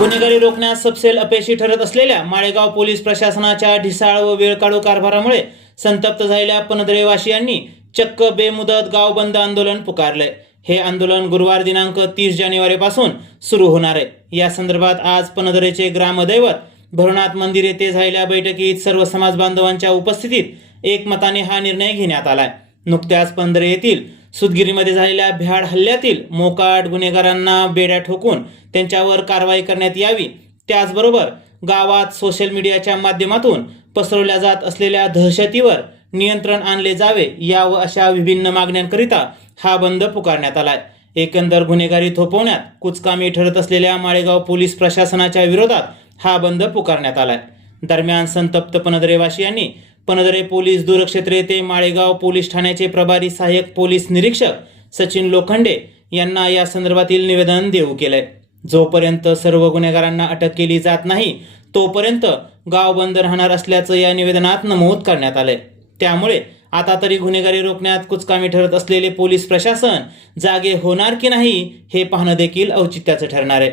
गुन्हेगारी रोखण्यास सपसेल अपयशी ठरत असलेल्या माळेगाव पोलीस प्रशासनाच्या ढिसाळ व वेळकाढू कारभारामुळे संतप्त झालेल्या पनदरेवासियांनी चक्क बेमुदत गाव बंद आंदोलन पुकारलंय. हे आंदोलन गुरुवार दिनांक तीस जानेवारीपासून सुरू होणार आहे. या संदर्भात आज पनदरेचे ग्रामदैवत भरुनाथ मंदिर येथे झालेल्या बैठकीत सर्व समाज बांधवांच्या उपस्थितीत एकमताने हा निर्णय घेण्यात आलाय. नुकत्याच पंधरे येथील सुदगिरीमध्ये झालेल्या भ्याड हल्ल्यातील मोकाट गुन्हेगारांना बेड्या ठोकून त्यांच्यावर कारवाई करण्यात यावी. त्याचबरोबर गावात सोशल मीडियाच्या माध्यमातून पसरवल्या जात असलेल्या दहशतीवर नियंत्रण आणले जावे या व अशा विभिन्न मागण्यांकरिता हा बंद पुकारण्यात आलाय. एकंदर गुन्हेगारी थोपवण्यात कुचकामी ठरत असलेल्या माळेगाव पोलीस प्रशासनाच्या विरोधात हा बंद पुकारण्यात आलाय. दरम्यान संतप्त पनदरेवासियांनी पनदरे पोलीस दूरक्षेत्र येथे माळेगाव पोलीस ठाण्याचे प्रभारी सहाय्यक पोलीस निरीक्षक सचिन लोखंडे यांना या संदर्भातील निवेदन देऊ केलंय. जोपर्यंत सर्व गुन्हेगारांना अटक केली जात नाही तोपर्यंत गाव बंद राहणार असल्याचं या निवेदनात नमूद करण्यात आलंय. त्यामुळे आता तरी गुन्हेगारी रोखण्यात कुचकामी ठरत असलेले पोलीस प्रशासन जागे होणार की नाही हे पाहणं देखील औचित्याचं ठरणार आहे.